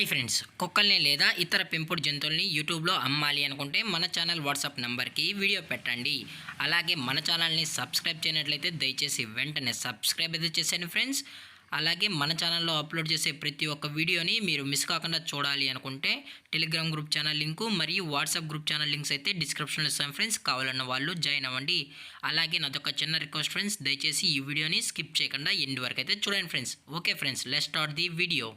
Hi friends, కుక్కల్ని లేదా ఇతర పెంపుడు జంతువుల్ని యూట్యూబ్లో అమ్మాలి అనుకుంటే మన ఛానల్ వాట్సాప్ నెంబర్కి వీడియో పెట్టండి. అలాగే మన ఛానల్ని సబ్స్క్రైబ్ చేయనట్లయితే దయచేసి వెంటనే సబ్స్క్రైబ్ అయితే చేసేయండి ఫ్రెండ్స్. అలాగే మన ఛానల్లో అప్లోడ్ చేసే ప్రతి ఒక్క వీడియోని మీరు మిస్ కాకుండా చూడాలి అనుకుంటే టెలిగ్రామ్ గ్రూప్ ఛానల్ లింకు మరియు వాట్సాప్ గ్రూప్ ఛానల్ లింక్స్ అయితే డిస్క్రిప్షన్లో ఇస్తాను ఫ్రెండ్స్. కావాలన్న వాళ్ళు జాయిన్ అవ్వండి. అలాగే నాదొక చిన్న రిక్వెస్ట్ ఫ్రెండ్స్, దయచేసి ఈ వీడియోని స్కిప్ చేయకుండా ఎండ్ వరకు అయితే చూడండి friends. Okay friends, let's start the video.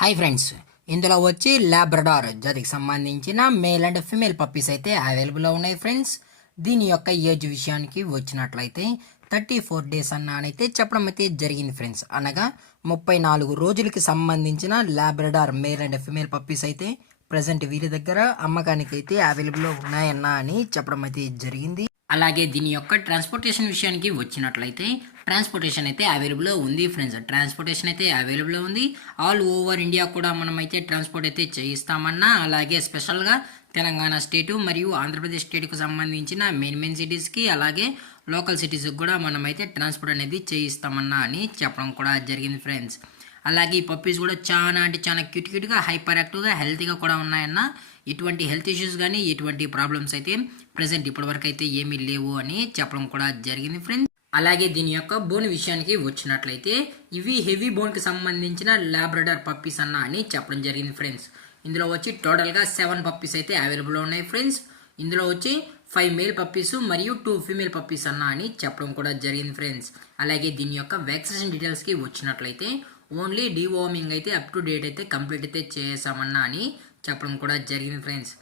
Hi friends, ఇందులో వచ్చి లాబ్రడార్ జాతికి సంబంధించిన మేల్ అండ్ ఫిమేల్ పప్పీస్ అయితే అవైలబుల్లో ఉన్నాయి ఫ్రెండ్స్. దీని యొక్క ఏజ్ విషయానికి వచ్చినట్లయితే 34 డేస్ అన్నానైతే చెప్పడం అయితే జరిగింది ఫ్రెండ్స్. అనగా 34 రోజులకి సంబంధించిన Labrador male and female puppies అయితే ప్రజెంట్ వీరి దగ్గర అమ్మకానికి అయితే అవైలబుల్లో ఉన్నాయన్నా అని చెప్పడం అయితే జరిగింది. అలాగే దీని యొక్క ట్రాన్స్పోర్టేషన్ విషయానికి వచ్చినట్లయితే ట్రాన్స్పోర్టేషన్ అయితే అవైలబుల్లో ఉంది ఫ్రెండ్స్. ట్రాన్స్పోర్టేషన్ అయితే అవైలబుల్లో ఉంది. ఆల్ ఓవర్ ఇండియా కూడా మనం అయితే ట్రాన్స్పోర్ట్ అయితే చేయిస్తామన్నా, అలాగే స్పెషల్గా తెలంగాణ స్టేటు మరియు ఆంధ్రప్రదేశ్ స్టేట్కు సంబంధించిన మెయిన్ సిటీస్కి అలాగే లోకల్ సిటీస్కి కూడా మనమైతే ట్రాన్స్పోర్ట్ అనేది చేయిస్తామన్నా అని చెప్పడం కూడా జరిగింది ఫ్రెండ్స్. అలాగే ఈ పప్పీస్ కూడా చాలా అంటే చాలా క్యూట్గా హైపర్ యాక్టివ్గా హెల్తీగా కూడా ఉన్నాయన్న. ఎటువంటి హెల్త్ ఇష్యూస్ కానీ ఎటువంటి ప్రాబ్లమ్స్ అయితే ప్రజెంట్ ఇప్పటివరకు అయితే ఏమీ లేవు అని చెప్పడం కూడా జరిగింది ఫ్రెండ్స్. అలాగే దీని యొక్క బోన్ విషయానికి వచ్చినట్లయితే ఇవి హెవీ బోన్కి సంబంధించిన లాబ్రడార్ పప్పీస్ అన్న అని చెప్పడం జరిగింది ఫ్రెండ్స్. ఇందులో వచ్చి టోటల్గా 7 పప్పీస్ అయితే అవైలబుల్ ఉన్నాయి ఫ్రెండ్స్. ఇందులో వచ్చి 5 మేల్ పప్పీస్ మరియు 2 ఫీమేల్ పప్పీస్ అన్న అని చెప్పడం కూడా జరిగింది ఫ్రెండ్స్. అలాగే దీని యొక్క వ్యాక్సినేషన్ డీటెయిల్స్కి వచ్చినట్లయితే ఓన్లీ డీవార్మింగ్ అయితే అప్ టు డేట్ అయితే కంప్లీట్ అయితే చేసామన్నా అని చెప్పడం కూడా జరిగింది ఫ్రెండ్స్.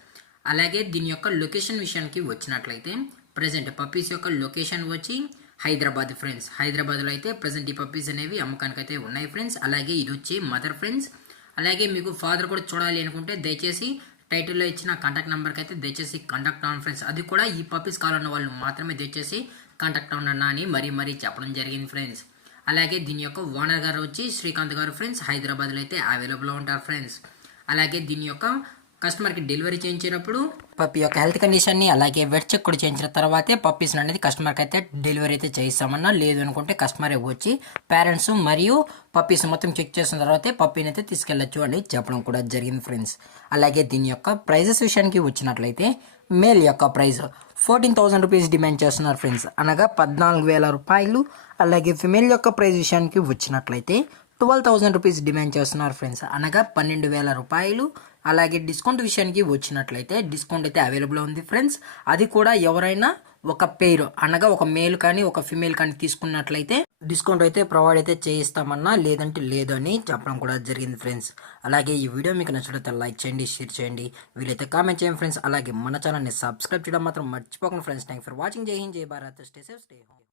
అలాగే దీని యొక్క లొకేషన్ విషయానికి వచ్చినట్లయితే ప్రజెంట్ పప్పీస్ యొక్క లొకేషన్ వచ్చి హైదరాబాద్ ఫ్రెండ్స్. హైదరాబాద్లో అయితే ప్రజెంట్ ఈ పప్పీస్ అనేవి అమ్మకానికి అయితే ఉన్నాయి ఫ్రెండ్స్. అలాగే ఇది వచ్చి మదర్ ఫ్రెండ్స్. అలాగే మీకు ఫాదర్ కూడా చూడాలి అనుకుంటే దయచేసి టైటిల్లో ఇచ్చిన కాంటాక్ట్ నెంబర్కి అయితే దయచేసి కాంటాక్ట్ అవ్వండి ఫ్రెండ్స్. అది కూడా ఈ పప్పీస్ కావాలన్న వాళ్ళు మాత్రమే దయచేసి కాంటాక్ట్ అవ్వండి అని మరీ చెప్పడం జరిగింది ఫ్రెండ్స్. అలాగే దీని యొక్క ఓనర్ గారు వచ్చి శ్రీకాంత్ గారు ఫ్రెండ్స్. హైదరాబాద్లో అయితే అవైలబుల్లో ఉంటారు ఫ్రెండ్స్. అలాగే దీని యొక్క కస్టమర్కి డెలివరీ చేయించినప్పుడు పప్పీ యొక్క హెల్త్ కండిషన్ని అలాగే వెట్ చెక్ కూడా చేయించిన తర్వాతే పప్పీస్ అనేది కస్టమర్కి అయితే డెలివరీ అయితే చేయిస్తామన్నా. లేదు అనుకుంటే కస్టమర్ వచ్చి పేరెంట్స్ మరియు పప్పీస్ మొత్తం చెక్ చేసిన తర్వాతే పప్పీని అయితే తీసుకెళ్ళచ్చు అని చెప్పడం కూడా జరిగింది ఫ్రెండ్స్. అలాగే దీని యొక్క ప్రైజెస్ విషయానికి వచ్చినట్లయితే మేల్ యొక్క ప్రైస్ 14,000 రూపీస్ డిమాండ్ చేస్తున్నారు ఫ్రెండ్స్, అనగా 14,000 రూపాయలు. అలాగే ఫిమేల్ యొక్క ప్రైస్ విషయానికి వచ్చినట్లయితే 12,000 రూపీస్ డిమాండ్ చేస్తున్నారు ఫ్రెండ్స్, అనగా 12,000 రూపాయలు. అలాగే డిస్కౌంట్ విషయానికి వచ్చినట్లయితే డిస్కౌంట్ అయితే అవైలబుల్ ఉంది ఫ్రెండ్స్. అది కూడా ఎవరైనా ఒక పేరు అనగా ఒక మేల్ కానీ ఒక ఫిమేల్ కానీ తీసుకున్నట్లయితే డిస్కౌంట్ అయితే ప్రొవైడ్ అయితే చేయిస్తామన్నా, లేదంటే లేదు అని చెప్పడం కూడా జరిగింది ఫ్రెండ్స్. అలాగే ఈ వీడియో మీకు నచ్చినట్లయితే లైక్ చేయండి, షేర్ చేయండి, వీలైతే కామెంట్ చేయండి ఫ్రెండ్స్. అలాగే మన ఛానల్ని సబ్స్క్రైబ్ చేయడం మాత్రం మర్చిపోకండి ఫ్రెండ్స్. Thank for watching. జై హింద్, జై Bharat, stay safe, stay home.